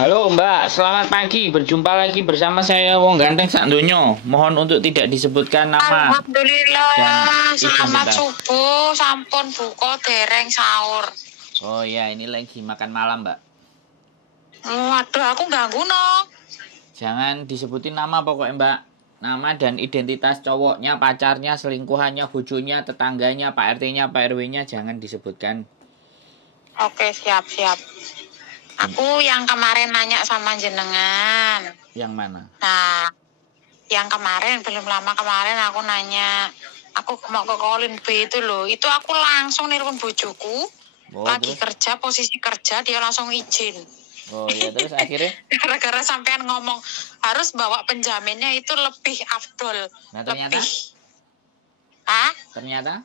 Halo Mbak, selamat pagi. Berjumpa lagi bersama saya Wong Ganteng Sak Donya. Mohon untuk tidak disebutkan nama dan Alhamdulillah, selamat identitas. subuh, sampun buka dereng sahur. Oh ya, ini lagi makan malam Mbak. Waduh, aku ganggu no. Jangan disebutin nama pokoknya Mbak. Nama dan identitas cowoknya, pacarnya, selingkuhannya, bojonya, tetangganya, Pak RT-nya, Pak RW-nya jangan disebutkan. Oke, siap. Aku yang kemarin nanya sama jenengan. Yang mana? Nah, yang kemarin, belum lama kemarin aku nanya, aku mau ke Colin B itu loh. Itu aku langsung nelpon bojoku. Oh, Lagi terus? kerja, posisi kerja, dia langsung izin. Oh ya, terus akhirnya? Gara-gara sampean ngomong harus bawa penjaminnya itu lebih afdol. Nah, ternyata? Lebih. Hah? Ternyata?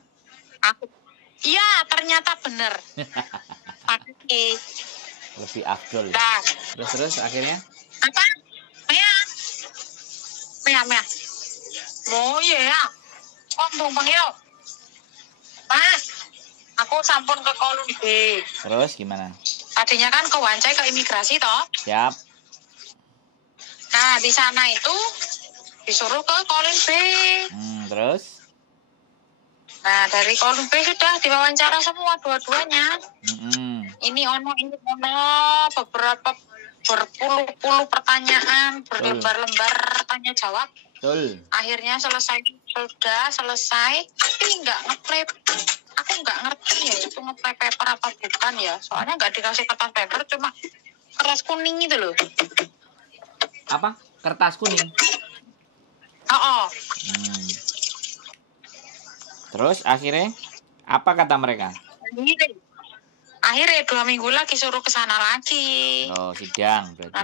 Aku. Iya, ternyata bener. Tapi. Lebih afdol. Nah. Terus akhirnya? Apa? Mea. Oh iya ya. Oh, tumpeng yuk. Mas, aku sampun ke Kolon B. Terus gimana? Tadinya kan ke Wancai ke imigrasi toh. Siap. Nah, di sana itu disuruh ke Kolon B. Terus? Nah, dari Kolon B sudah diwawancara semua dua-duanya. Ini ono beberapa berpuluh-puluh pertanyaan, berlembar-lembar tanya jawab. Betul. Akhirnya sudah selesai, tapi nggak ngeplay. Aku nggak ngerti ya itu ngeplay paper apa bukan ya. Soalnya nggak dikasih kertas paper, cuma kertas kuning itu loh. Apa? Kertas kuning? Oh. Terus akhirnya apa kata mereka? Akhirnya 2 minggu lagi suruh ke sana lagi. Oh, sidang berarti.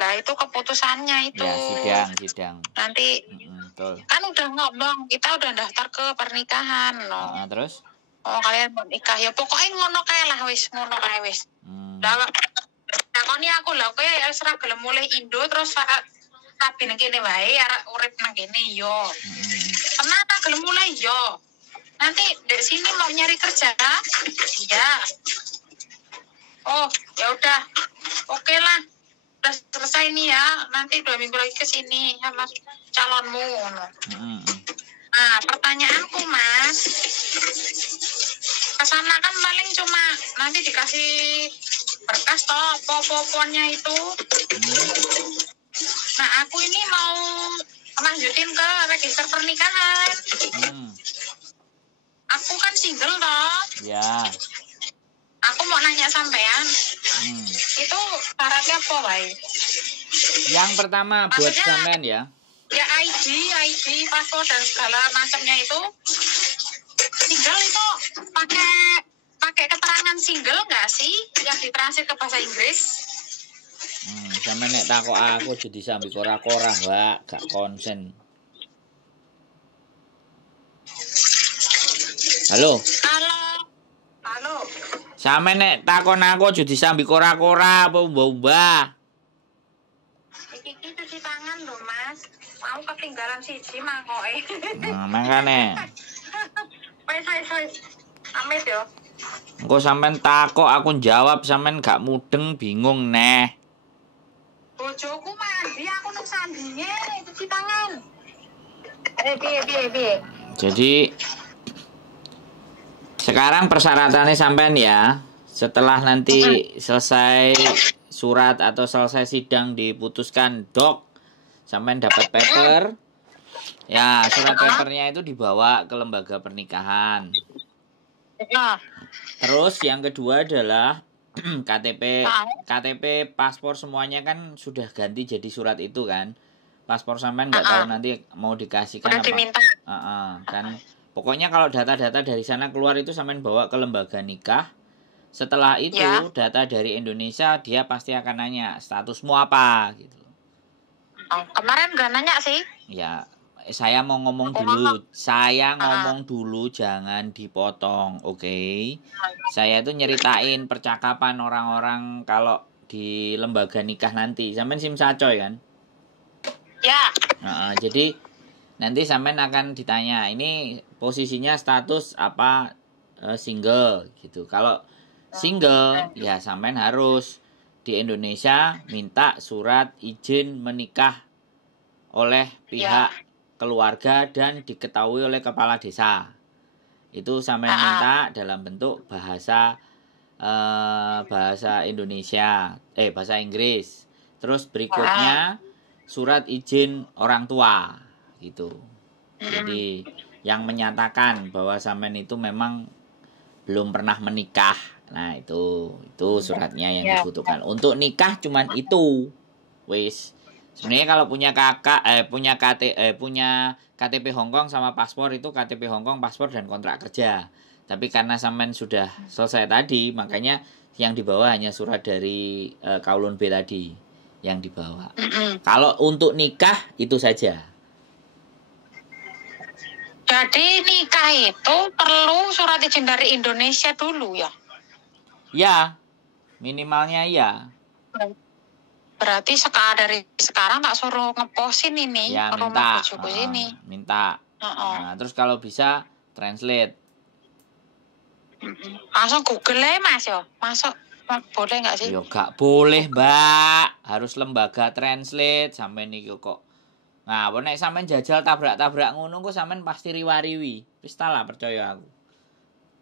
Lah itu keputusannya itu. Ya, sidang. Nanti betul. Kan udah ngomong, kita udah daftar ke pernikahan. Terus? Oh, kalian mau nikah ya pokoknya ngono kae lah wis. Lah takoni aku lah kowe ora gelem mulih Indo terus rabi nang kene wae arek urip nang kene yo. Kenapa gelem mulai yo? Nanti dari sini mau nyari kerja? Iya. Oh, ya udah. Oke lah. Udah selesai nih ya. Nanti 2 minggu lagi ke sini sama calonmu. Nah, pertanyaanku Mas. Kesana kan paling cuma nanti dikasih berkas toh, popo-ponya itu. Nah, aku ini mau lanjutin ke register pernikahan. Aku kan single toh. Ya. Aku mau nanya sampean. Itu syaratnya apa wae? Yang pertama buat sampean ya. Ya ID, paspor dan segala macamnya itu. Single itu pakai keterangan single nggak sih yang ditranslate ke bahasa Inggris? Sampe nek takok aku jadi sambil kora-kora, Mbak, gak konsen. Halo. Sampe nek takon aku jadi sambil kora-kora apa mbah-mbah? Iki cuci tangan lho, Mas. Mau ketinggalan siji mangkoke. Makane. Wes. Amit yo. Engko sampean takok aku jawab sampean gak mudeng bingung neh. Bojoku mandi aku nang sandinge cuci tangan. Piye. Jadi sekarang persyaratannya sampean ya. Setelah nanti selesai surat atau selesai sidang diputuskan dok, sampean dapat paper. Ya, surat papernya itu dibawa ke lembaga pernikahan. Terus yang kedua adalah KTP, paspor semuanya kan sudah ganti jadi surat itu kan. Paspor sampean nggak tahu nanti mau dikasihkan udah apa. Diminta. Kan pokoknya kalau data-data dari sana keluar itu sampean bawa ke lembaga nikah. Setelah itu data dari Indonesia dia pasti akan nanya statusmu apa gitu. Kemarin gak nanya sih. Ya, saya mau ngomong dulu. Saya ngomong dulu, jangan dipotong, oke? Saya tuh nyeritain percakapan orang-orang kalau di lembaga nikah nanti. Sampean SIM Sacoy kan? Ya. Jadi nanti sampean akan ditanya, ini posisinya status apa, single gitu. Kalau single, ya sampean harus di Indonesia minta surat izin menikah oleh pihak keluarga dan diketahui oleh kepala desa. Itu sampean minta dalam bentuk bahasa Indonesia, bahasa Inggris. Terus berikutnya surat izin orang tua gitu. Jadi yang menyatakan bahwa sampean itu memang belum pernah menikah. Nah, itu suratnya yang dibutuhkan. Untuk nikah cuman itu. Wis. Sebenarnya kalau punya punya KTP Hongkong sama paspor itu KTP Hongkong, paspor dan kontrak kerja. Tapi karena sampean sudah selesai tadi, makanya yang dibawa hanya surat dari Kaulon B tadi yang dibawa. Kalau untuk nikah itu saja. Jadi nikah itu perlu surat izin dari Indonesia dulu ya? Ya, minimalnya ya. Berarti dari sekarang tak suruh ngeposin ini ya, ke rumah bojoku sini. Minta. Nah, terus kalau bisa translate. Langsung Google ya Mas ya? Masuk boleh nggak sih? Yo gak boleh Mbak, harus lembaga translate sampai nih kok. Nah, nek sampean jajal tabrak-tabrak ngono kok sampean pasti riwariwi. Wis lah percaya aku.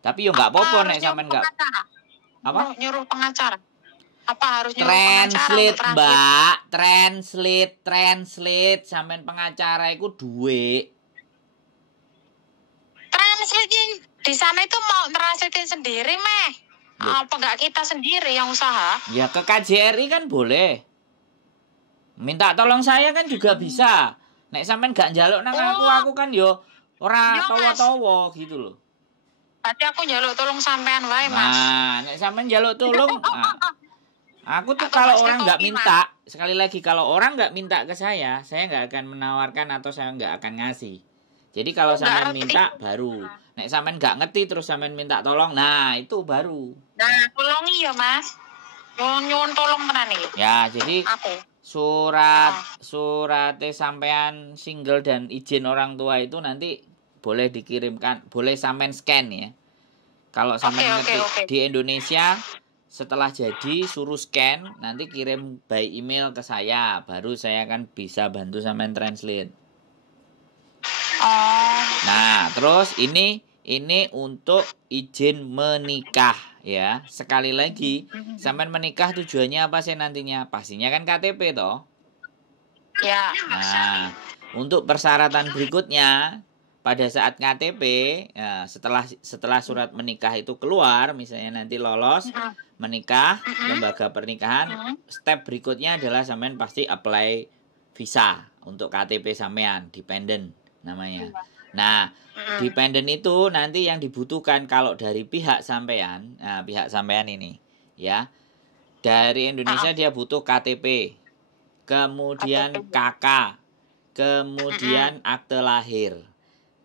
Tapi yo gak apa-apa nek sampean gak. Apa? Nyuruh pengacara. Apa harus nyuruh translate, pengacara? Mbak. Translate. Sampean pengacara iku duwe. Translate di sana itu mau translate sendiri, Meh. Apa enggak kita sendiri yang usaha? Ya ke KJRI kan boleh. Minta tolong saya kan juga bisa. Nek sampean gak njaluk nang aku kan yo ora towo-towo gitu loh. Berarti aku njaluk tolong sampean wae, Mas. Nah, nek sampean njaluk tolong, aku tuh kalau orang nggak minta, sekali lagi kalau orang nggak minta ke saya nggak akan menawarkan atau saya nggak akan ngasih. Jadi kalau sampean minta baru. Nek sampean nggak ngerti terus sampean minta tolong, nah itu baru. Nah, tolongi ya Mas. Nyuwun tolong tenan iki. Ya, jadi aku. surat sampean single dan izin orang tua itu nanti boleh dikirimkan, boleh sampean scan ya. Kalau sampean ngerti di Indonesia setelah jadi suruh scan, nanti kirim by email ke saya, baru saya akan bisa bantu sampean translate. Nah, terus ini untuk izin menikah ya. Sekali lagi, sampean menikah tujuannya apa sih nantinya? Pastinya kan KTP toh. Ya. Nah, untuk persyaratan berikutnya pada saat KTP, ya, setelah surat menikah itu keluar, misalnya nanti lolos menikah, lembaga pernikahan, step berikutnya adalah sampean pasti apply visa untuk KTP sampean, dependent namanya. Nah, dependent itu nanti yang dibutuhkan kalau dari pihak sampean, pihak sampean ini, ya. Dari Indonesia dia butuh KTP, kemudian KK, kemudian akte lahir,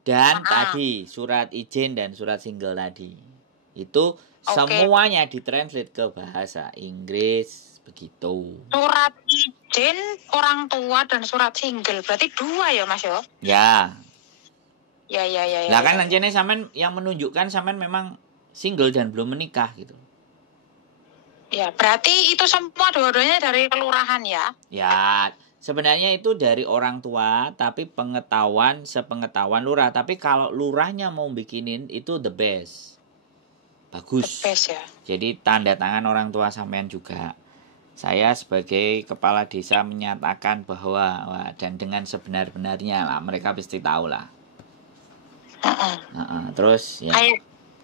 dan tadi surat izin dan surat single tadi. Itu semuanya ditranslate ke bahasa Inggris begitu. Surat izin orang tua dan surat single berarti 2 ya Mas yo? Ya. Ya. Lah kan lancene sampean yang menunjukkan sampean memang single dan belum menikah gitu. Ya, berarti itu semua dua-duanya dari kelurahan ya? Ya, sebenarnya itu dari orang tua, tapi sepengetahuan lurah. Tapi kalau lurahnya mau bikinin itu the best. Bagus. The best ya. Jadi tanda tangan orang tua sampean juga. Saya sebagai kepala desa menyatakan bahwa dan dengan sebenar-benarnya lah, mereka pasti tahu lah. Terus ya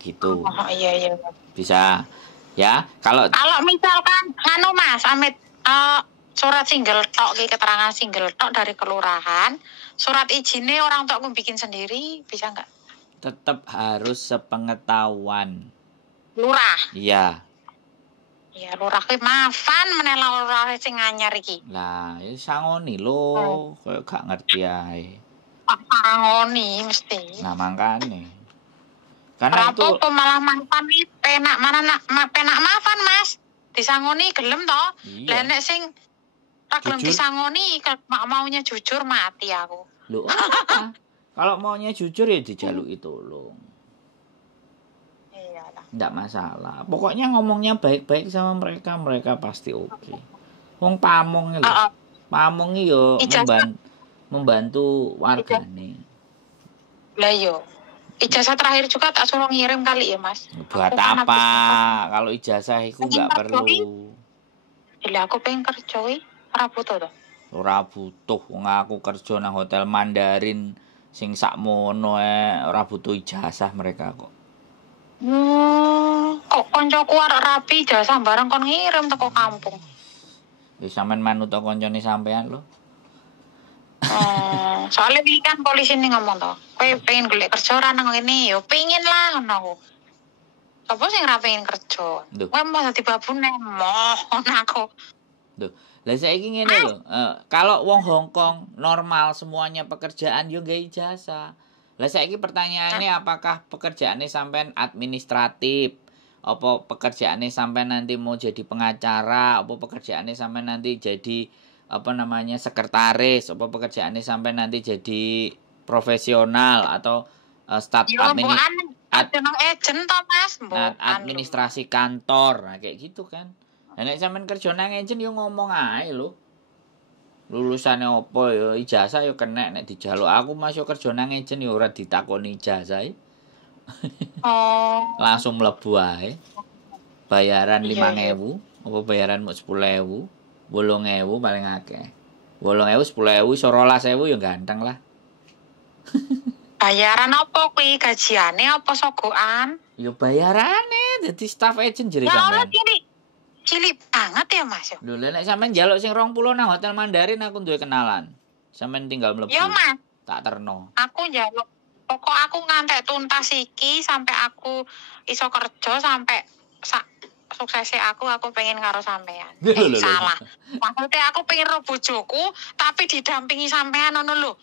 gitu. Iya. Bisa ya kalau misalkan Mas Amit surat single tok keterangan single tok dari kelurahan, surat izinnya orang tua aku bikin sendiri bisa nggak? Tetap harus sepengetahuan lurah. Iya. Ya lurah ki maafan menela lurah sing anyar iki. Lah, ya sangoni lho, koyo gak ngerti ae. Sangoni mesti. Nah, makane. Karena itu malah maafan penak penak maafan Mas. Disangoni gelem to. Lah nek sing tak gelem disangoni maunya jujur mati aku. Loh, kalau maunya jujur ya dijaluki tolong. Iyalah. Enggak masalah. Pokoknya ngomongnya baik-baik sama mereka, mereka pasti oke. Wong pamong lho. Pamong yo membantu wargane. Lah yo. Ijazah terakhir juga tak suruh ngirim kali ya, Mas. Buat apa? Kalau ijazah itu enggak perlu. Lah aku pengen kerja wi, ora butuh to. Ora butuh, wong aku kerja nang hotel Mandarin sing sakmono ora butuh ijazah mereka kok. Kok koncoku arek rapi ijazah bareng kon ngirim teko kampung. Wis sampean manut koncone sampean lho. Soalnya iki kan polisi nih ngomong to. Kowe pengen golek kerja ora nang ngene yo pengen lah ngono aku. Apa sing ora pengen kerja? Kowe mau dadi babune mohon aku. Duh, lah saiki ngene lho. Kalau wong Hongkong normal semuanya pekerjaan yo nggae ijazah. Lah saiki pertanyaannya apakah pekerjaannya sampean administratif? Apa pekerjaannya sampean nanti mau jadi pengacara? Apa pekerjaannya sampean nanti jadi sekretaris? Apa pekerjaannya sampean nanti jadi profesional atau staf agent to Mas, administrasi kantor. Nah, kayak gitu kan. Nek sampean kerja nang agent yo ngomong ae lho. Lulusane opo ya ijazah yo kena nek dijaluk aku masuk kerja nang agent yo ora ditakoni ijazah. Langsung mlebu ae. Bayaran 5.000, apa bayaran mau 10.000, 8.000 paling akeh. 8.000, 10.000, 12.000 yo ganteng lah. Bayaran apa kuwi? Gajiane apa sogokan? Yo bayarane dadi staff agent jere sampean. Cilik banget ya Mas. Lho nek sampean njaluk sing 20 nang hotel Mandarin aku duwe kenalan. Sampean tinggal mlebu. Yo Mas. Tak terno. Aku njaluk pokok aku ngantek tuntas iki sampai aku iso kerja sampai suksese aku pengen karo sampean. Salah. Maksudnya aku pengen ro bojoku tapi didampingi sampean ngono lho.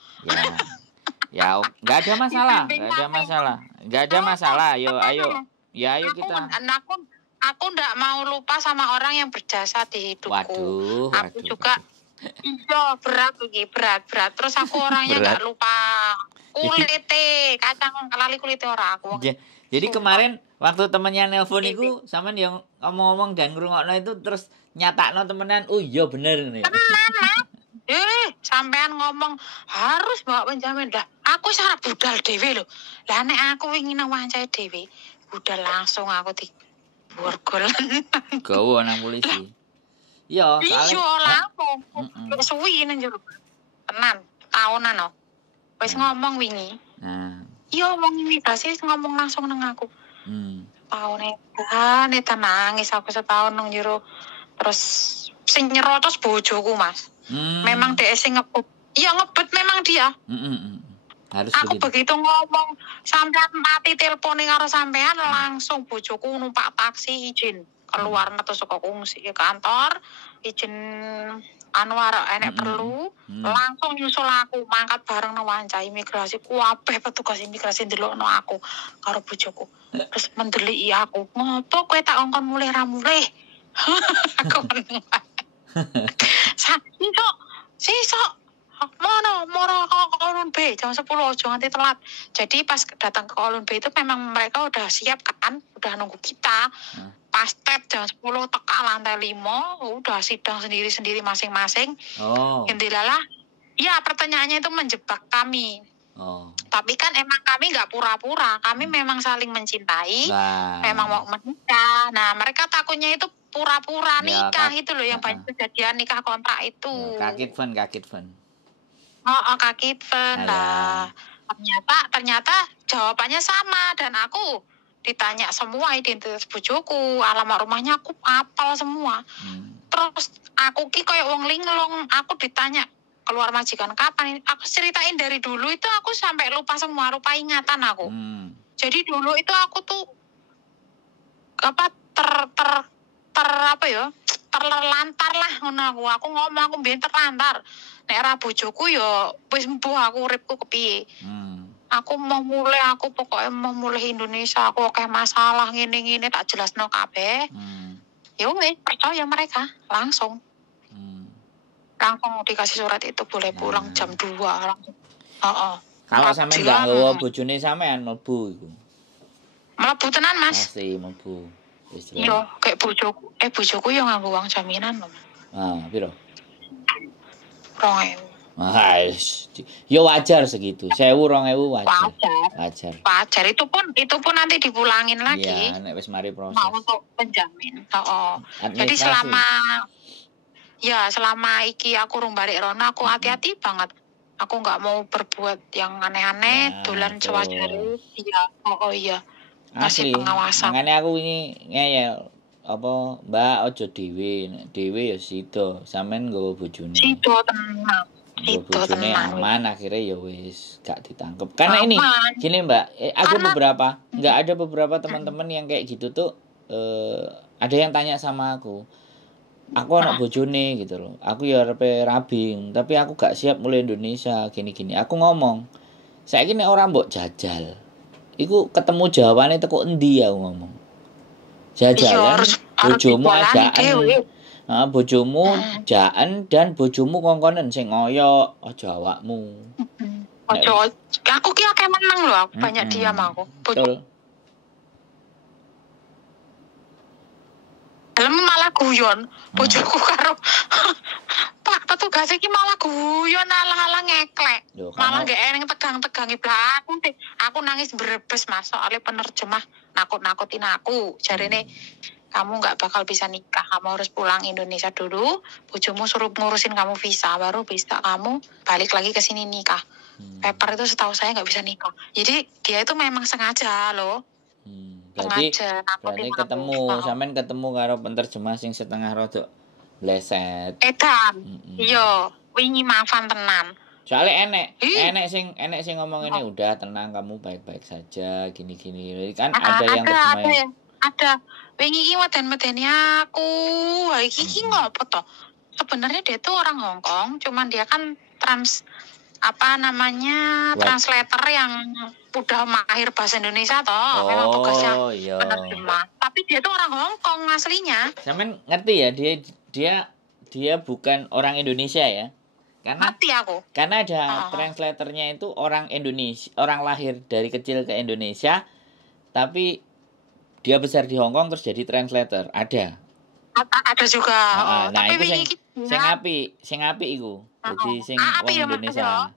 Ya, enggak ada masalah. Yo ayo. Ya ayo kita. Aku ndak mau lupa sama orang yang berjasa di hidupku. Aku juga iya berat. Terus aku orangnya nggak lupa kulite, kacang lali kulite ora aku. Jadi kemarin waktu temennya nelpon iku sampean yang ngomong-ngomong dan ngrungokno itu terus nyatakno temenan, oh iya bener ngene. Sampean ngomong harus bawa penjamin dah. Aku sarap budal dhewe lho. Lah nek aku wingi nang wancane dhewe, budal langsung aku borgolan. Gawa nang polisi. Iya, langsung. Suwi nang jero. Tenan, tahunan no. Wis ngomong wingi. Nah. Iya, wong imigrasi wis ngomong langsung nang aku. Taune nangis aku setahun nang jero. Terus sing nyerotos bojoku, Mas. Memang dhek sing ngebut. Iya ngebut memang dia. Harus aku begitu ngomong sampean mati telepone karo sampean langsung bojoku numpak taksi izin keluar metu saka kungsi ke kantor izin Anwar enek perlu langsung nyusul aku mangkat bareng nang wancah imigrasi kabeh petugas imigrasi ndelokno aku karo bojoku terus mendeliki aku ngopo kowe tak ongkon mulih ra mulih aku meneng sisok Moro ke Kolon B jam 10 aja nganti telat. Jadi pas datang ke Kolon B itu memang mereka udah siap kan, udah nunggu kita. Pas jam 10 teka lantai 5, udah sidang sendiri-sendiri masing-masing. Intilah, ya pertanyaannya itu menjebak kami. Tapi kan emang kami nggak pura-pura, kami memang saling mencintai, memang mau menikah. Nah mereka takutnya itu pura-pura nikah itu loh yang banyak kejadian nikah kontrak itu. Kakit fun. Kakit lah. Ternyata jawabannya sama dan aku ditanya semua identitas bojoku, alamat rumahnya aku apal semua. Terus aku kayak wong linglung, aku ditanya keluar majikan kapan? Aku ceritain dari dulu itu aku sampai lupa semua, lupa ingatan aku. Jadi dulu itu aku tuh terlantar lah ngono aku ngomong aku mbiyen terlantar. Nek ra bojoku ya wis mbuh aku uripku kepiye. Aku mau mulai Indonesia, aku akeh masalah ngene-ngene tak jelasno kabeh. Ya wis percaya mereka langsung. Langsung dikasih surat itu boleh pulang jam 2 langsung. Kalau sampean enggak nggawa bojone sampean mlebu iku. Mlebu tenan, Mas. Pasti mlebu. Yo, kayak bojoku yo nganggo uang jaminan lho. Ah, piro? 2.000. Ya wajar segitu. 1.000 2.000 wajar. Wajar. Itu pun nanti dipulangin lagi. Iya, nek wis mari proses. Mau untuk penjamin. Jadi selama iki aku rung balik rono aku hati-hati banget. Aku nggak mau berbuat yang aneh-aneh, dolan sewajare. Iya. Iya. Masih pengawasan. Makanya aku ini ngeyel apa Mbak ojo dhewe ya sida sampean nggawa bojone. Sida tenang. Bojone aman akhirnya ya wis gak ditangkep. Karena ini gini Mbak, ada beberapa teman-teman yang kayak gitu tuh ada yang tanya sama aku. Aku anak bojone gitu loh. Aku ya arepe rabing, tapi aku gak siap mulai Indonesia gini-gini. Aku ngomong, saiki nek ora mbok jajal. Iku ketemu jawabannya teko endi aku ngomong. Jajalan bojomu ajaan. Bojomu jaan dan bojomu kongkonen sing ngoyo aja awakmu. Aku ki akeh meneng lho, aku banyak diam aku. Betul. Dalam malah guyon, bojoku karo Pak petugas iki malah guyon ala-ala ngeklek. Malah gak eneng tegang-tegangi blak aku nangis berebes Mas soalnya penerjemah nakut-nakutin aku. Jarine kamu nggak bakal bisa nikah, kamu harus pulang Indonesia dulu, bojomu suruh ngurusin kamu visa, baru bisa kamu balik lagi ke sini nikah. Paper itu setahu saya nggak bisa nikah. Jadi dia itu memang sengaja loh. Berarti sampean ketemu karo penerjemah sing setengah rodok bleset. Edan. Iya, wingi maafan tenan. Soalnya enek sing ngomong ini udah tenang kamu baik-baik saja gini-gini. Kan ada yang terjemahin. Ada. Wingi iki meden-medeni aku. Iki ngopo to? Sebenarnya dia tuh orang Hong Kong, cuman dia kan translator yang udah mahir bahasa Indonesia toh. Memang tugasnya penerjemah. Tapi dia tuh orang Hong Kong aslinya. Sampean ngerti ya dia bukan orang Indonesia ya? Ngerti aku. Karena ada translatornya itu orang Indonesia, orang lahir dari kecil ke Indonesia, tapi dia besar di Hong Kong terus jadi translator. Ada juga. Nah, itu sing apik iku. Jadi sing wong Indonesia.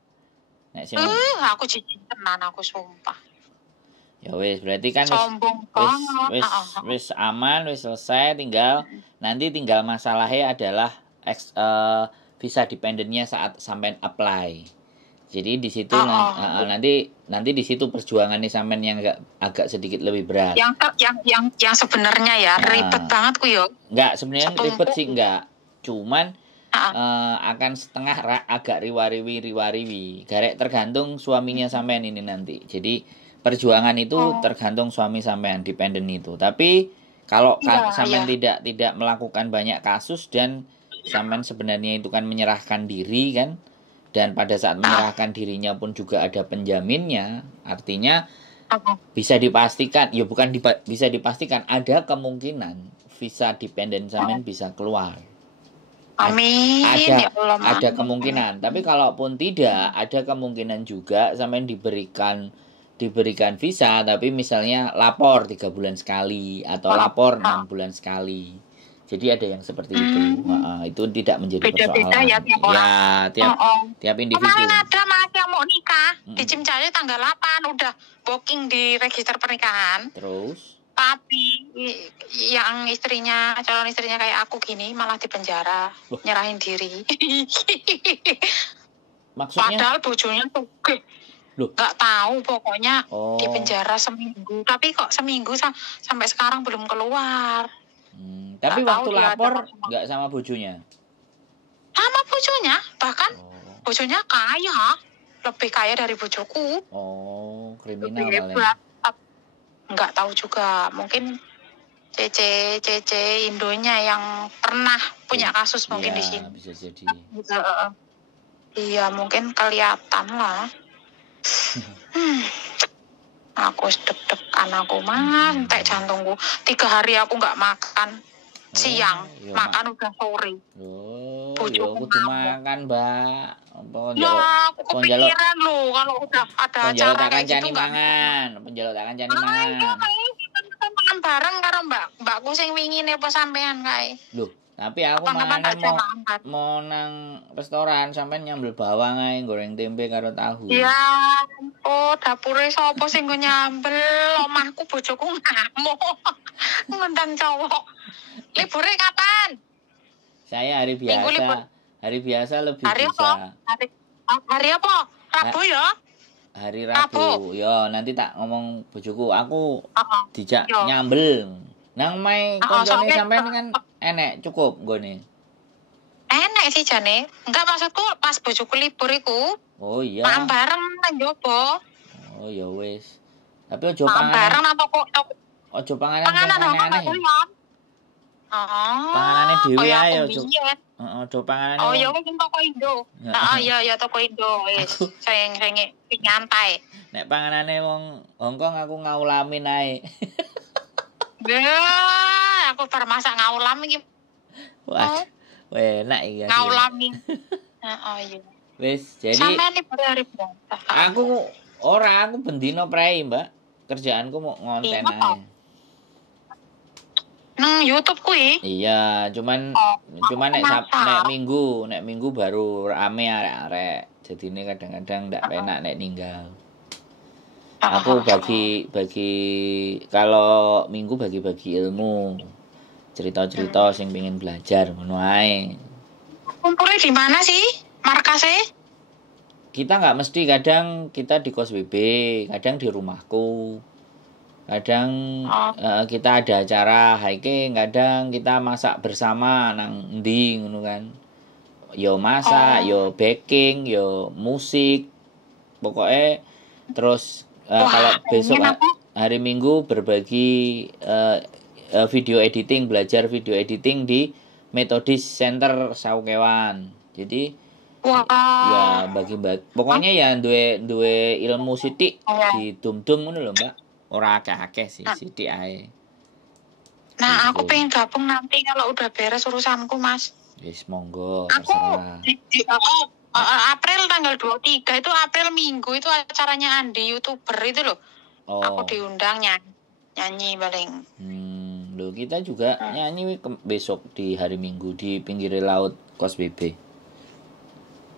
Nek sing aku jijik tenan aku sumpah. Ya wis, berarti kan wis aman, wis selesai, tinggal masalahnya adalah visa dependennya saat sampean apply. Jadi di situ nanti di situ perjuangannya sampean yang agak sedikit lebih berat. Yang sebenarnya ya ribet banget ku yo. Enggak, sebenarnya ribet sih enggak. Cuman akan setengah agak riwariwi. Garek tergantung suaminya sampean ini nanti. Jadi perjuangan itu tergantung suami sampean, dependen itu. Tapi kalau sampean tidak melakukan banyak kasus dan sampean sebenarnya itu kan menyerahkan diri kan, dan pada saat menyerahkan dirinya pun juga ada penjaminnya, artinya bisa dipastikan, bisa dipastikan ada kemungkinan visa dependen sampean bisa keluar. Amin. Ada kemungkinan, tapi kalaupun tidak, ada kemungkinan juga sampean diberikan visa, tapi misalnya lapor 3 bulan sekali atau lapor 6 bulan sekali. Jadi ada yang seperti itu. Itu tidak menjadi persoalan. Beda-beda ya tiap orang. Ya, tiap individu. Kemarin ada Mas yang mau nikah di Cimcaya tanggal 8 udah booking di register pernikahan. Terus? Tapi yang calon istrinya kayak aku gini malah dipenjara, nyerahin diri. Maksudnya? Padahal bojonya tuh nggak tahu pokoknya di penjara seminggu. Tapi kok seminggu sampai sekarang belum keluar. Tapi waktu lapor nggak sama bojonya? Sama bojonya, bahkan bojonya kaya, lebih kaya dari bojoku. Kriminal kali. Nggak tahu juga, mungkin CC Indonya yang pernah punya kasus mungkin di sini. Bisa jadi. Iya, mungkin kelihatan lah. Aku deg-degan aku mah, entek jantungku. 3 hari aku nggak makan siang, makan udah sore. Ya kudu makan, Mbak. Aku kepikiran loh kalau udah ada acara kayak gitu penjaluk takkan cani mangan. bareng karo mbakku sing wingi apa sampean kae. Loh, tapi aku Kapan-kapan mangane tak angkat. mau nang restoran sampean nyambel bawang ae goreng tempe karo tahu. Ya, oh dapure sapa sing nggo nyambel? Omahku bojoku ngamuk. Ngundang cowok. Libure kapan? Saya hari Minggu libur. biasa. Hari biasa lebih Hari bisa. apa? Hari apa? Rabu ya? Hari Rabu. Yo, nanti tak ngomong bojoku, aku Heeh. dijak Yo. nyambel. Nang mai koncone soalnya- sampean kan enek cukup nggone. Enek sih jane. Enggak maksudku pas bojoku libur iku, Oh iya. makan bareng nang jopo. Oh ya wis. Tapi ojo Makan panganan. bareng apa kok Ojo panganan panganan sing apa aneh-aneh. enggak doyan. Oh. Panganane dhewe kaya ae aku ojo. biyen. Heeh, ojo panganan. Oh ya wis toko Indo. Ya. Heeh ya toko Indo wis. Sing nyantai. Nek panganane wong Hongkong aku ngaulamin ae. Aku bar masak ngaulam iki. Wah. Enak iki. Ngaulami. Heeh iya. Wis, jadi Sampeyan libur hari berapa? aku bendino prei, Mbak. Kerjaanku mau ngonten Iya, ae. Nang YouTube kuwi. Iya, cuman nek minggu baru rame arek-arek. Jadine kadang-kadang ndak penak nek ninggal. Aku bagi kalau minggu bagi-bagi ilmu. Cerita-cerita sing pengen belajar ngono ae. Kumpulnya di mana sih? Markasnya? Kita nggak mesti, kadang kita di kos BB, kadang di rumahku. Kadang kita ada acara hiking, kadang kita masak bersama nang endi ngono kan. Yo masak, yo baking, yo musik. Pokoknya terus kalau besok hari Minggu berbagi video editing, belajar video editing di Methodist Center Saukewan. Jadi Wah. ya bagi-bagi. Pokoknya ya duwe ilmu sithik di dum-dum ngono lho, Mbak. Ora akeh-akeh sih, sithik ae. Nah, aku Gitu. pengen gabung nanti kalau udah beres urusanku, Mas. Wis monggo, Aku terserah. April tanggal 23 itu April Minggu itu acaranya Andi YouTuber itu loh. Oh. Aku diundang nyanyi paling. Loh, kita juga nyanyi besok di hari Minggu di pinggir laut Kos BB.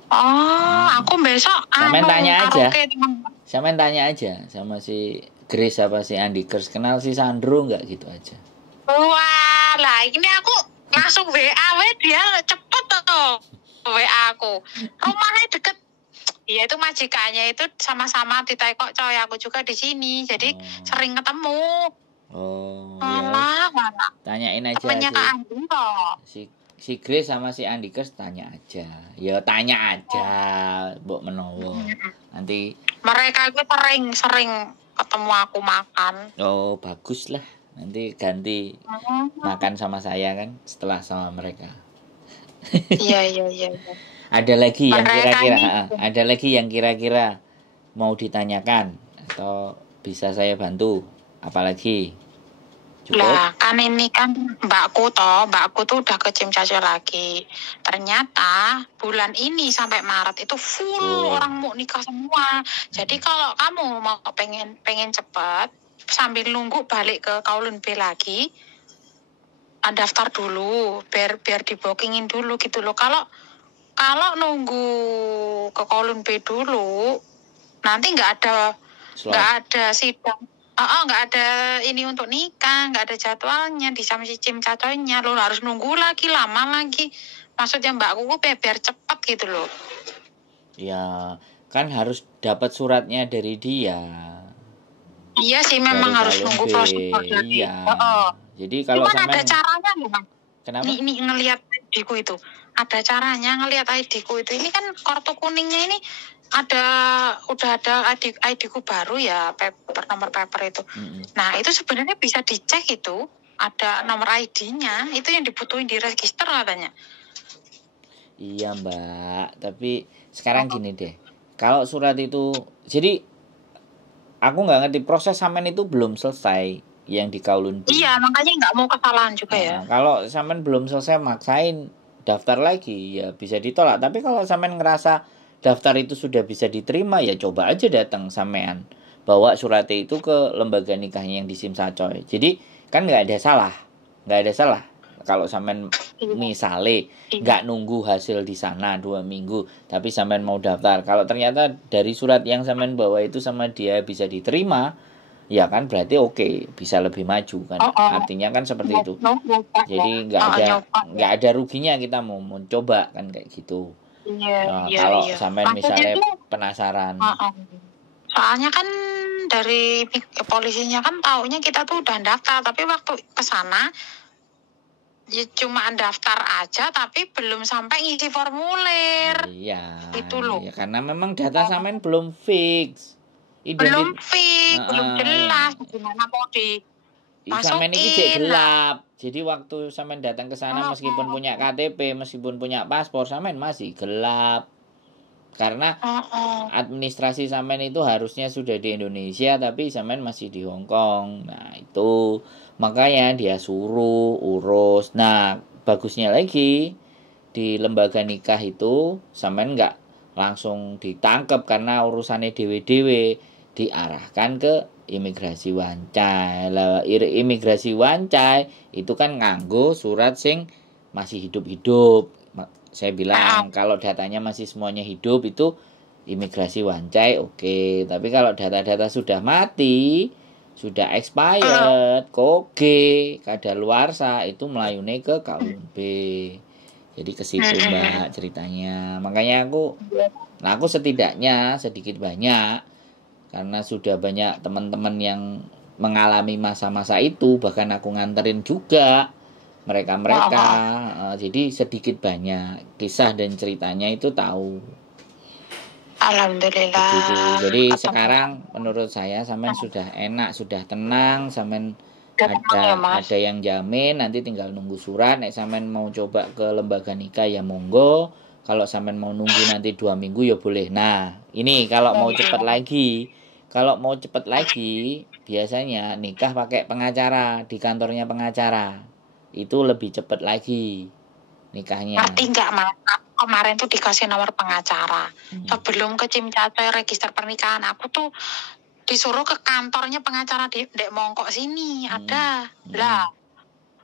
Oh, aku besok Sampean tanya aja. karaoke, teman. Sampean tanya aja sama si Grace apa si Andikers, kenal si Sandro enggak gitu aja. Wah, lah ini aku langsung WA dia cepet tuh. WA aku. Rumahnya deket. Iya itu majikannya itu sama-sama di Taikok coy, aku juga di sini. Jadi sering ketemu. Oh, Malah, ya. Tanyain aja temennya Kak Andi kok. si Grace sama si Andikers tanya aja. Ya tanya aja, mbok menowo. Nanti Mereka itu sering ketemu aku makan. oh, bagus lah. Nanti ganti makan sama saya kan setelah sama mereka. Iya. Ada lagi yang Mereka kira-kira kira-kira mau ditanyakan atau bisa saya bantu? Apalagi? Cukup? Lah kan ini kan mbakku tuh udah ke Cim Caco lagi. Ternyata bulan ini sampai Maret itu full orang mau nikah semua. Jadi kalau kamu mau pengen cepet sambil nunggu balik ke Kowloon B lagi, daftar dulu biar di bookingin dulu gitu loh. Kalau nunggu ke Kowloon B dulu nanti nggak ada sidang. Nggak ada ini untuk nikah, nggak ada jadwalnya di sama si Cim Caconya. Lo harus nunggu lagi, lama lagi. Maksudnya mbakku biar cepet gitu loh. Ya, kan harus dapat suratnya dari dia. Iya sih, memang dari harus nunggu prosedur. Iya. Jadi kalau cuman ada caranya loh, Bang. Kenapa? Ini ngelihat ID-ku itu. Ada caranya ngelihat ID-ku itu. Ini kan kartu kuningnya ini udah ada ID-ku baru ya, nomor paper itu. Nah, itu sebenarnya bisa dicek itu. Ada nomor ID-nya, itu yang dibutuhin di register katanya. Iya, Mbak. Tapi sekarang gini deh. Kalau surat itu, jadi aku nggak ngerti proses sampean itu belum selesai yang di Kowloon B. Iya, makanya nggak mau kesalahan juga ya. Kalau sampean belum selesai maksain daftar lagi ya bisa ditolak. Tapi kalau sampean ngerasa daftar itu sudah bisa diterima ya coba aja datang sampean bawa suratnya itu ke lembaga nikahnya yang di Simsacoy. Jadi Kan nggak ada salah. Kalau sampean misale nggak nunggu hasil di sana 2 minggu, tapi sampean mau daftar. Kalau ternyata dari surat yang sampean bawa itu sama dia bisa diterima, ya kan berarti oke, bisa lebih maju kan. Artinya kan seperti itu. Jadi nggak ada ruginya kita mau mencoba kan kayak gitu. Kalau sampean misalnya penasaran. Soalnya kan dari polisinya kan taunya kita tuh udah daftar, tapi waktu ke sana ya cuma daftar aja tapi belum sampai ngisi formulir. Iya. Itu loh. Ya, karena memang data sampean belum fix. Belum jelas gimana mau sampean ini cek gelap. Jadi waktu sampean datang ke sana meskipun punya KTP, meskipun punya paspor, sampean masih gelap. Karena administrasi sampean itu harusnya sudah di Indonesia tapi sampean masih di Hong Kong. Nah, itu makanya dia suruh urus. Nah, bagusnya lagi di lembaga nikah itu sampean nggak langsung ditangkap karena urusannya dewe-dewe, diarahkan ke imigrasi Wancai. Lah imigrasi Wancai itu kan nganggo surat sing masih hidup-hidup. Saya bilang kalau datanya masih semuanya hidup itu imigrasi Wancai oke. Tapi kalau data-data sudah mati, sudah expired, koge, kadaluarsa itu melayune ke KUB. Jadi ke situ Mbak ceritanya. Makanya aku setidaknya sedikit banyak karena sudah banyak teman-teman yang mengalami masa-masa itu, bahkan aku nganterin juga mereka jadi sedikit banyak kisah dan ceritanya itu tahu. Alhamdulillah. Jadi sekarang menurut saya sampean sudah enak, sudah tenang, sampean ada yang jamin, nanti tinggal nunggu surat. Nek sampean mau coba ke lembaga nikah ya monggo. Kalau sampean mau nunggu nanti 2 minggu ya boleh. Nah, ini kalau mau cepat lagi. Kalau mau cepat lagi, biasanya nikah pakai pengacara di kantornya pengacara. Itu lebih cepat lagi nikahnya. Ngerti nggak Mas? Kemarin tuh dikasih nomor pengacara. Sebelum ke Cimcacoy register pernikahan aku tuh disuruh ke kantornya pengacara di Mongkok sini ada. Lah,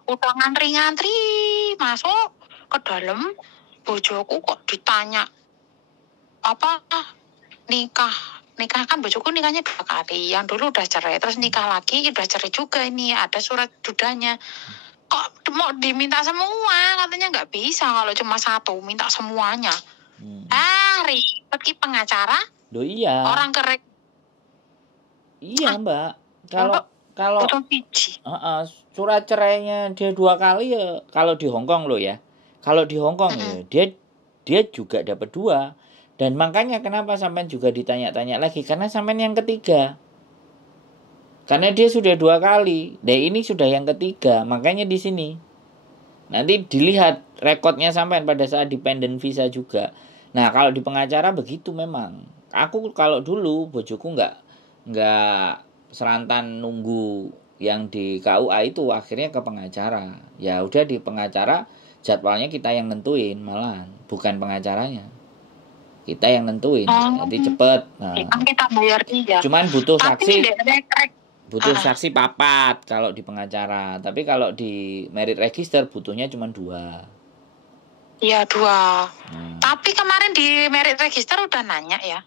udah ngantri masuk ke dalam, bojoku kok ditanya apa nikah kan bojoku nikahnya 2 kali. Yang dulu udah cerai, terus nikah lagi udah cerai juga ini, ada surat dudanya. Kok mau diminta semua, katanya nggak bisa kalau cuma satu, minta semuanya. Ribet ki pengacara. Loh iya. Orang kerek. Iya Mbak. Kalau surat cerainya dia 2 kali ya, kalau di Hong Kong loh ya. Kalau di Hong Kong ya, dia juga dapat 2. Dan makanya kenapa sampean juga ditanya-tanya lagi, karena sampean yang ketiga. Karena dia sudah 2 kali, dan ini sudah yang ketiga, makanya di sini. Nanti dilihat rekodnya sampean pada saat dependent visa juga. Nah kalau di pengacara begitu memang. Aku kalau dulu bojoku nggak serantan nunggu yang di KUA itu, akhirnya ke pengacara. Ya udah di pengacara jadwalnya kita yang nentuin malahan, bukan pengacaranya. Kita yang nentuin, nanti cepet. Nah, kita bayar dia. Cuman butuh saksi. Butuh saksi 4 kalau di pengacara. Tapi kalau di merit register butuhnya cuma 2. Iya 2. Tapi kemarin di merit register udah nanya ya.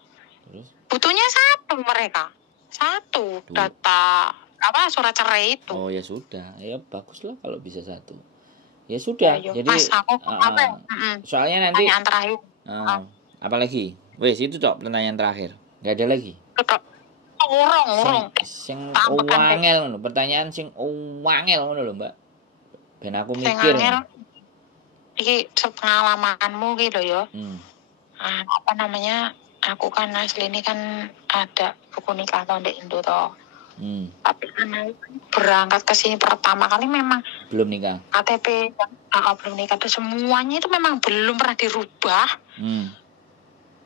Terus? Butuhnya 1 mereka. 1 data surat cerai itu. Oh ya sudah. Ya bagus lah kalau bisa 1. Ya sudah. Jadi Mas, aku soalnya nanti pertanyaan terakhir. Apa lagi? Wes itu Cok, pertanyaan terakhir. Enggak ada lagi. Urung. Sing wangel ngono, pertanyaan sing wangel ngono lho, Mbak. Ben aku mikir. Iki pengalamanmu gitu ya. Apa namanya? Aku kan asli ini kan ada buku nikah tahun di Indo toh. Tapi karena berangkat ke sini pertama kali memang belum nikah. KTP belum nikah tuh semuanya itu memang belum pernah dirubah.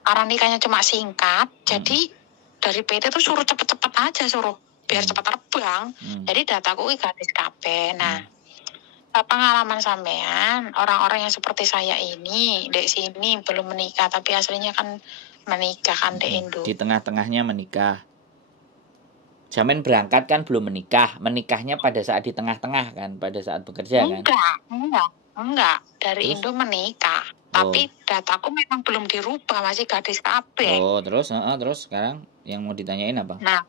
Karena nikahnya cuma singkat, jadi dari PT tuh suruh cepet-cepet aja, biar cepat terbang. Jadi dataku gratis kabeh. Nah, pengalaman sampean, orang-orang yang seperti saya ini di sini belum menikah tapi aslinya kan menikah kan di Indo. Di tengah-tengahnya menikah. Sampean berangkat kan belum menikah. Menikahnya pada saat di tengah-tengah kan, pada saat bekerja kan? Enggak. Dari Terus? Indo menikah. Oh. Tapi dataku memang belum dirubah, masih gadis kabeh. Oh, terus sekarang yang mau ditanyain apa? Nah,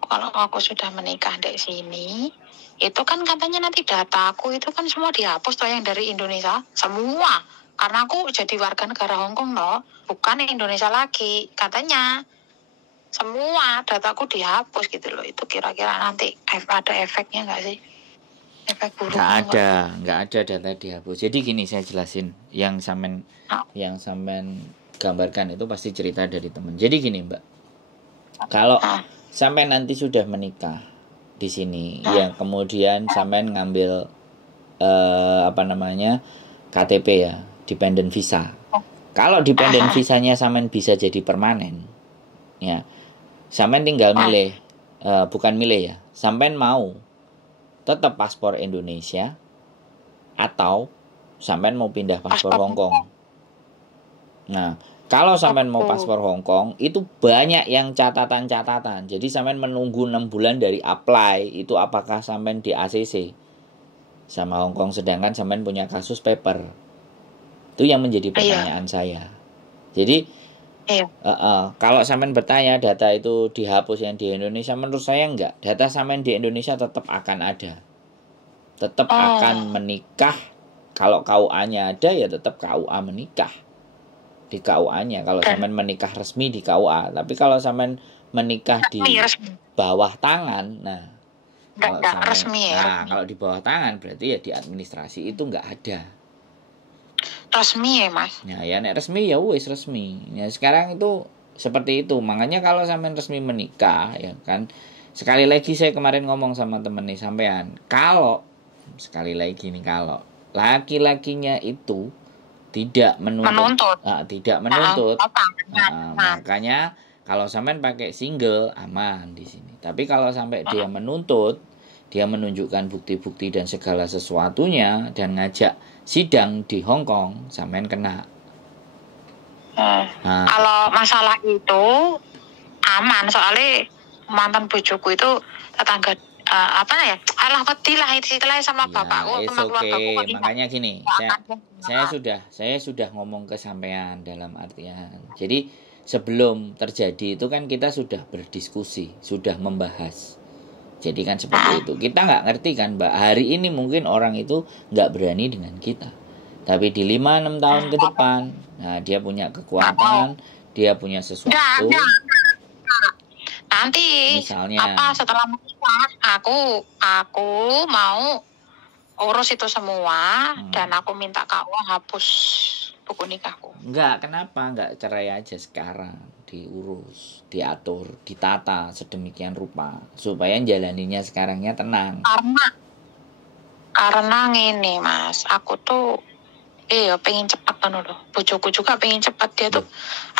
kalau aku sudah menikah di sini, itu kan katanya nanti dataku itu kan semua dihapus tuh yang dari Indonesia, semua. Karena aku jadi warga negara Hongkong loh, bukan Indonesia lagi. Katanya semua dataku dihapus gitu loh. Itu kira-kira nanti ada efeknya nggak sih? Efek buruk nggak ada data dihapus. Jadi gini saya jelasin, yang sampean gambarkan itu pasti cerita dari teman. Jadi gini Mbak, kalau sampean nanti sudah menikah di sini, ya kemudian sampean ngambil KTP ya, dependent visa. Kalau dependent visanya sampean bisa jadi permanen, ya sampean tinggal milih, bukan milih ya, sampean mau tetap paspor Indonesia atau sampean mau pindah paspor Hongkong. Nah, kalau sampean mau paspor Hongkong itu banyak yang catatan-catatan. Jadi sampean menunggu 6 bulan dari apply itu apakah sampean di ACC sama Hongkong, sedangkan sampean punya kasus paper. Itu yang menjadi pertanyaan saya. Jadi kalau sampean bertanya data itu dihapus yang di Indonesia, menurut saya enggak. Data sampean di Indonesia tetap akan ada. Tetap akan menikah. Kalau KUA-nya ada ya tetap KUA menikah. Di KUA-nya kalau sampean menikah resmi di KUA. Tapi kalau sampean menikah di bawah tangan, nah kalau di bawah tangan berarti ya di administrasi itu enggak ada. Resmi ya Mas? Ya nek resmi ya wis resmi. Ya sekarang itu seperti itu. Makanya kalau sampean resmi menikah ya kan, sekali lagi saya kemarin ngomong sama temen nih sampean, kalau sekali lagi nih, kalau laki-lakinya itu tidak menuntut. Makanya kalau sampean pakai single aman di sini. Tapi kalau sampai dia menuntut, dia menunjukkan bukti-bukti dan segala sesuatunya dan ngajak sidang di Hongkong, sampean kena. Kalau masalah itu aman, soalnya mantan bojoku itu tetangga alah wedi lah istilahnya sama bapakku sama keluargaku. Makanya gini, saya sudah ngomong ke sampean dalam artian. Jadi sebelum terjadi itu kan kita sudah berdiskusi, sudah membahas. Jadi kan seperti itu. Kita nggak ngerti kan Mbak, hari ini mungkin orang itu nggak berani dengan kita. Tapi di 5-6 tahun ke depan, nah dia punya kekuatan, dia punya sesuatu. Nanti misalnya setelah menikah, aku mau urus itu semua dan aku minta kau hapus buku nikahku. Enggak, kenapa? Enggak cerai aja sekarang, diurus, diatur, ditata sedemikian rupa supaya jalaninya sekarangnya tenang. Karena ngene Mas, aku tuh pengen cepat kan loh. Bojoku juga pengen cepat, dia tuh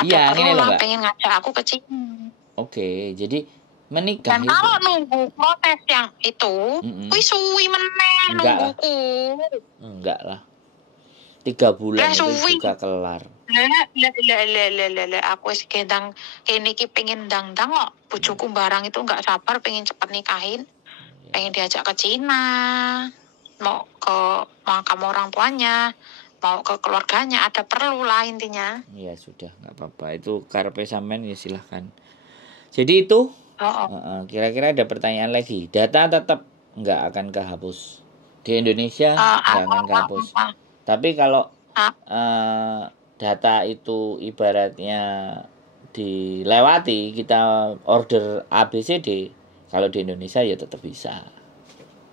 pengen ngajak aku ke Cina. Oke, jadi menikah dan kalau nunggu proses yang itu, wih suwi meneh nungguku. Enggak lah. 3 bulan itu juga kelar. Aku wis gendang kene iki pengen ndang-ndang kok. Bojoku barang itu enggak sabar pengen cepet nikahin. Pengen diajak ke Cina. Mau ke makam orang tuanya, mau ke keluarganya, ada perlu lah intinya. Ya sudah, enggak apa-apa. Itu karepe sampean ya silahkan. Jadi itu kira-kira ada pertanyaan lagi. Data tetap enggak akan kehapus. Di Indonesia enggak akan kehapus. Tapi kalau data itu ibaratnya dilewati, kita order ABCD, kalau di Indonesia ya tetap bisa.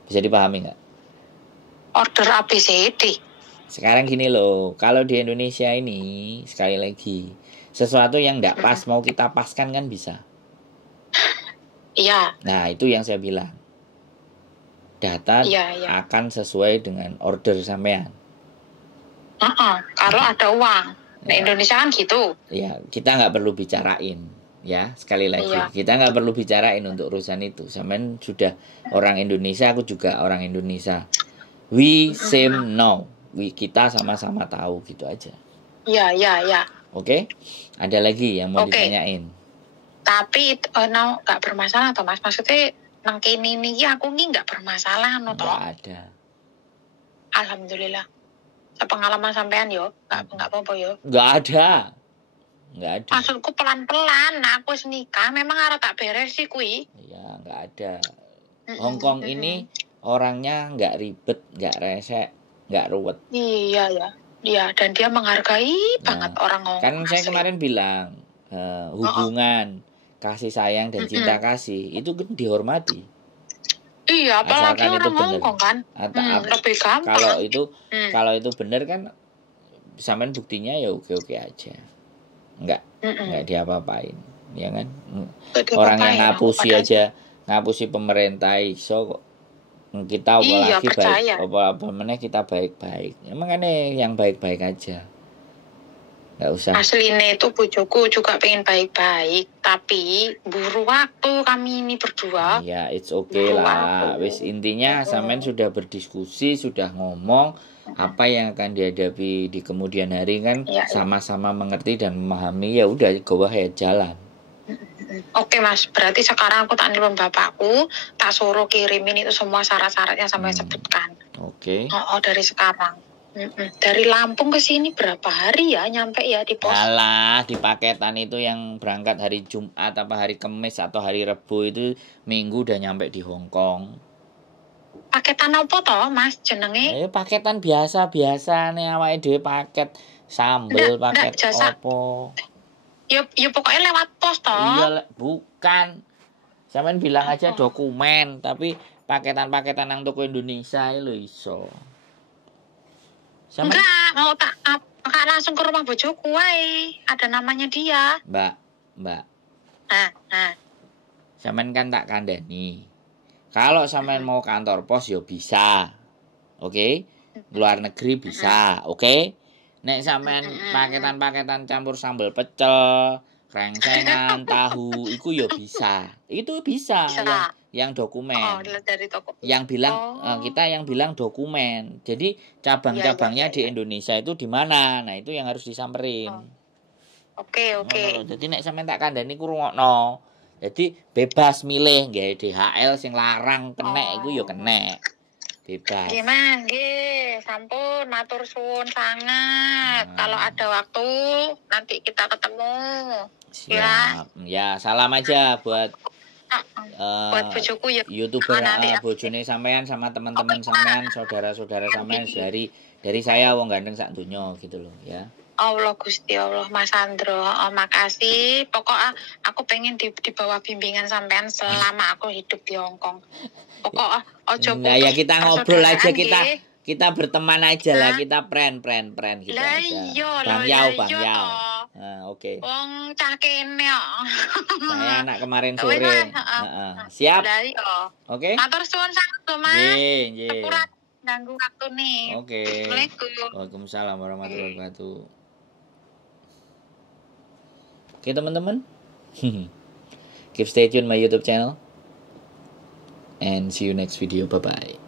Bisa dipahami nggak? Order ABCD? Sekarang gini loh, kalau di Indonesia ini, sekali lagi, sesuatu yang nggak pas mau kita paskan kan bisa. Iya. Nah itu yang saya bilang. Data akan sesuai dengan order sampean. Kalau ada uang. Di Indonesia kan gitu. Ya, kita nggak perlu bicarain. Ya, sekali lagi. Kita nggak perlu bicarain untuk urusan itu. Sampean sudah orang Indonesia, aku juga orang Indonesia. We same know. Kita sama-sama tahu gitu aja. Iya. Oke? Ada lagi yang mau ditanyain? Tapi no, gak bermasalah toh Mas. Maksudnya nang kene niki aku ki gak bermasalah no toh. Nggak ada. Alhamdulillah. Sepengalaman sampean yo, gak apa-apa yo. Nggak ada. Maksudku pelan-pelan, nah aku wis nikah memang arep tak beres sih kuwi. Iya, nggak ada. Hongkong ini orangnya nggak ribet, nggak resek, nggak ruwet. Iya ya. Iya, dan dia menghargai banget orang Hongkong. Kan saya kemarin bilang hubungan kasih sayang dan cinta kasih itu kan dihormati. Iya, apalagi asalkan orang itu bener. Hongkong kan. Lebih gampang. Kalau itu bener kan, sampean buktinya ya oke-oke aja. Nggak diapa-apain, ya kan? Orang yang ngapusi pemerintah iso kok. Kita apalagi baik, apa meneh kita baik-baik. Emang aneh yang baik-baik aja. Nggak usah. Aslinya itu bojoku juga pengen baik-baik, tapi buru waktu kami ini berdua. Ya, it's okay lah. Wis intinya sampean sudah berdiskusi, sudah ngomong apa yang akan dihadapi di kemudian hari kan, sama-sama mengerti dan memahami, ya udah go ahead jalan. Oke Mas, berarti sekarang aku tak nelpon bapakku, tak suruh kirimin itu semua syarat-syaratnya sampai sebutkan. Oke. Oh, dari sekarang. Dari Lampung ke sini berapa hari ya nyampe ya di pos? Alah, di paketan itu yang berangkat hari Jumat apa hari Kamis atau hari Rebo itu Minggu udah nyampe di Hongkong. Paketan apa toh Mas jenenge? Paketan biasa nih awake dhewe paket sambel, paket opo. Ya pokoknya lewat pos toh. Iya, bukan. Sampeyan bilang aja dokumen, tapi paketan-paketan nang toko Indonesia lho iso. Enggak, mau tak langsung ke rumah bojoku wae. Ada namanya dia. Mbak. Nah. Sampeyan kan tak kandani. Kalau sampean mau kantor pos ya bisa. Oke? Luar negeri bisa, oke? Nek sampean paketan-paketan campur sambal pecel, krengsengan, tahu, iku ya bisa. Itu bisa. Yang dokumen. Dari toko. Yang bilang kita yang bilang dokumen. Jadi cabang-cabangnya di Indonesia itu di mana? Nah, itu yang harus disamperin. Oke. Jadi nek sampean tak kandani ku rungokno. Jadi bebas milih nggih DHL sing larang kenek iku ya kenek. Bebas. Gimana? Sampun matur suwun sangat. Kalau ada waktu nanti kita ketemu. Siap. Ya, salam aja buat bojoku ya. YouTuber bojone sampean sama teman-teman sampean, saudara-saudara sampean dari saya wong ganteng sak donya gitu loh ya. Allah Gusti Allah Mas Andro, makasih. Pokoknya aku pengen di bawah bimbingan sampean selama aku hidup di Hongkong. Pokoknya ojo putus. Nah, ya kita ngobrol aja, kita berteman aja lah, kita friend gitu aja. Bang Yao. Nah, oke. Wong cah kene kok. Saya anak kemarin sore. Siap. Oke. Matur suwun sangat lho, Mas. Nggih. Kurang ganggu waktu nih. Oke. Assalamualaikum. Waalaikumsalam warahmatullahi wabarakatuh. Oke teman-teman, keep stay tune my YouTube channel and see you next video. Bye bye.